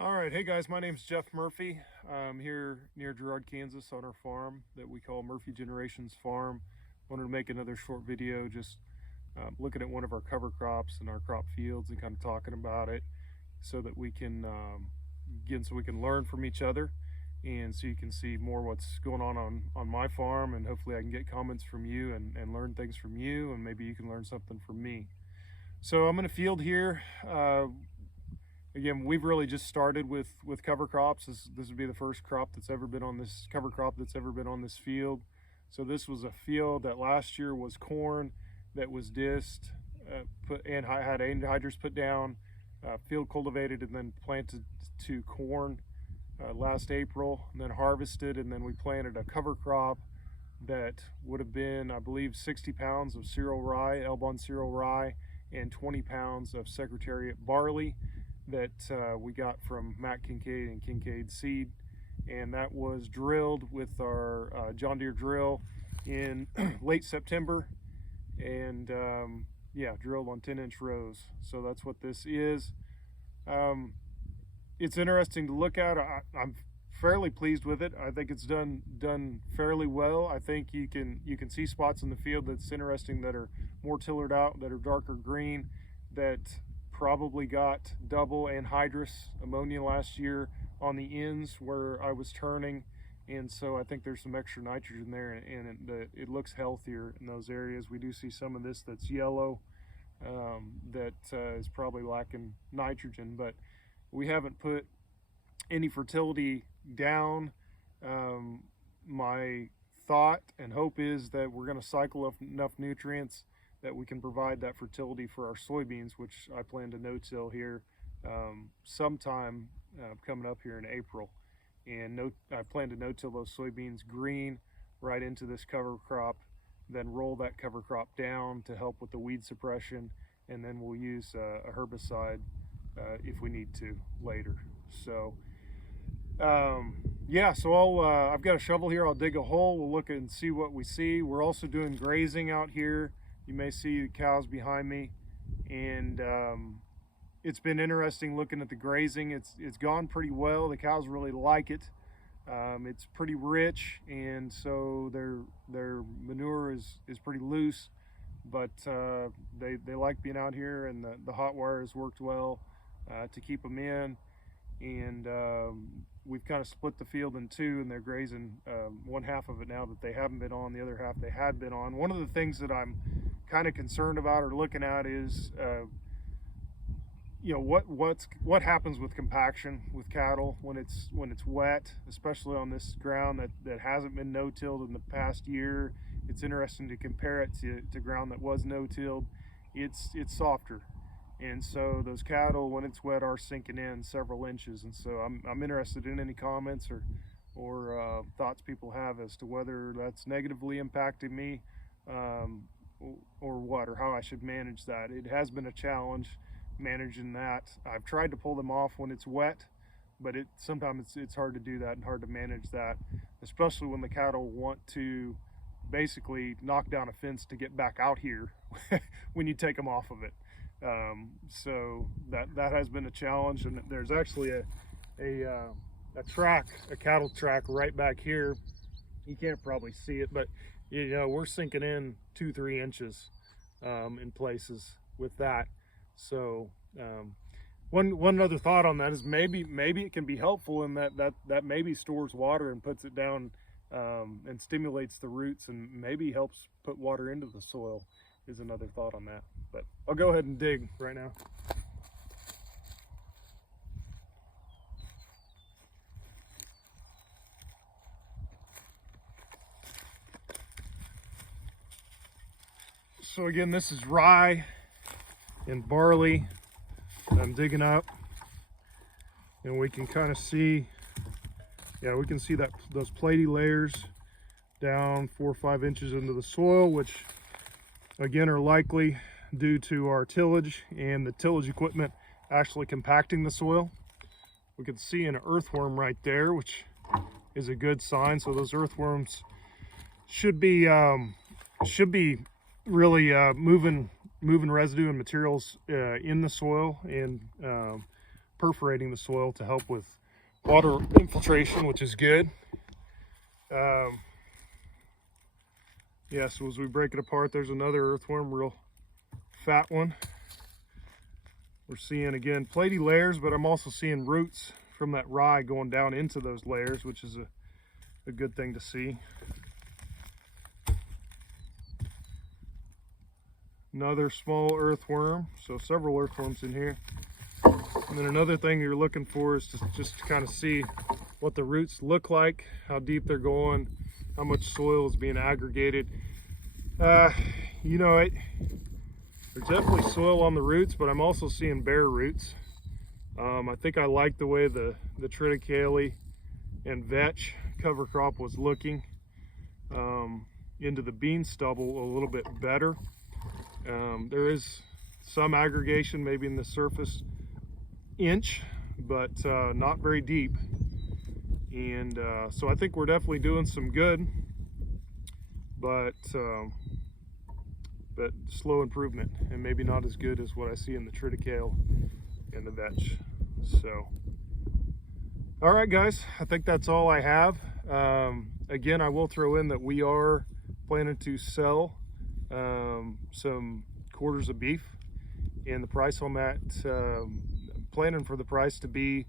All right, hey guys, my name's Jeff Murphy. I'm here near Girard, Kansas on our farm that we call Murphy Generations Farm. Wanted to make another short video just looking at one of our cover crops and our crop fields and kind of talking about it so that we can learn from each other, and so you can see more what's going on my farm, and hopefully I can get comments from you and learn things from you, and maybe you can learn something from me. So I'm in a field here. Again, we've really just started with cover crops. This would be the first crop that's ever been on this cover crop that's ever been on this field. So this was a field that last year was corn that was disced, and had anhydrous put down, field cultivated, and then planted to corn last April, and then harvested, and then we planted a cover crop that would have been, I believe, 60 pounds of cereal rye, Elbon cereal rye, and 20 pounds of Secretariat barley that we got from Matt Kincaid and Kincaid Seed. And that was drilled with our John Deere drill in late September, and yeah, drilled on 10-inch rows. So that's what this is. It's interesting to look at. I'm fairly pleased with it. I think it's done fairly well. I think you can see spots in the field that's interesting, that are more tillered out, that are darker green, that probably got double anhydrous ammonia last year on the ends where I was turning, and so I think there's some extra nitrogen there, and it looks healthier in those areas. We do see some of this that's yellow, that is probably lacking nitrogen, but we haven't put any fertility down. My thought and hope is that we're going to cycle enough nutrients that we can provide that fertility for our soybeans, which I plan to no-till here sometime coming up here in April. And I plan to no-till those soybeans green right into this cover crop, then roll that cover crop down to help with the weed suppression, and then we'll use a herbicide if we need to later. So yeah, so I've got a shovel here. I'll dig a hole. We'll look and see what we see. We're also doing grazing out here. You may see the cows behind me, and it's been interesting looking at the grazing. It's gone pretty well. The cows really like it. It's pretty rich, and so their manure is pretty loose, but they like being out here, and the hot wire has worked well to keep them in. And we've kind of split the field in two, and they're grazing one half of it now that they haven't been on, the other half they had been on. One of the things that I'm kind of concerned about or looking at is you know, what happens with compaction with cattle when it's wet, especially on this ground that hasn't been no-tilled in the past year. It's interesting to compare it to ground that was no-tilled. It's softer, and so those cattle, when it's wet, are sinking in several inches. And so I'm interested in any comments or thoughts people have as to whether that's negatively impacting me, or what, or how I should manage that. It has been a challenge managing that. I've tried to pull them off when it's wet, but sometimes it's hard to do that and hard to manage that, especially when the cattle want to basically knock down a fence to get back out here when you take them off of it. So that has been a challenge. And there's actually a cattle track right back here. You can't probably see it, but you know, we're sinking in 2-3 inches in places with that. So one other thought on that is maybe it can be helpful in that maybe stores water and puts it down, and stimulates the roots, and maybe helps put water into the soil, is another thought on that. But I'll go ahead and dig right now. So again, this is rye and barley that I'm digging up, and we can kind of see, yeah, we can see that those platy layers down 4 or 5 inches into the soil, which again are likely due to our tillage and the tillage equipment actually compacting the soil. We can see an earthworm right there, which is a good sign. So those earthworms should be really moving residue and materials in the soil, and perforating the soil to help with water infiltration, which is good. Yeah, so as we break it apart, there's another earthworm, real fat one. We're seeing, again, platy layers, but I'm also seeing roots from that rye going down into those layers, which is a good thing to see. Another small earthworm, so several earthworms in here. And then another thing you're looking for is just to kind of see what the roots look like, how deep they're going, how much soil is being aggregated. You know, there's definitely soil on the roots, but I'm also seeing bare roots. I think I like the way the triticale and vetch cover crop was looking into the bean stubble a little bit better. There is some aggregation maybe in the surface inch, but not very deep. And so I think we're definitely doing some good, but slow improvement, and maybe not as good as what I see in the triticale and the vetch. So, all right, guys, I think that's all I have. Again, I will throw in that we are planning to sell some quarters of beef, and the price on that, planning for the price to be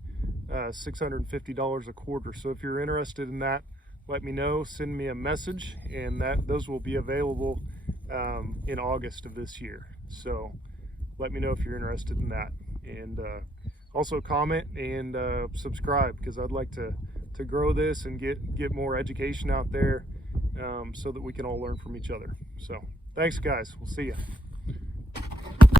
$650 a quarter. So if you're interested in that, let me know, send me a message, and those will be available in August of this year. So let me know if you're interested in that, and also comment and subscribe, because I'd like to grow this and get more education out there, so that we can all learn from each other. So thanks, guys. We'll see you.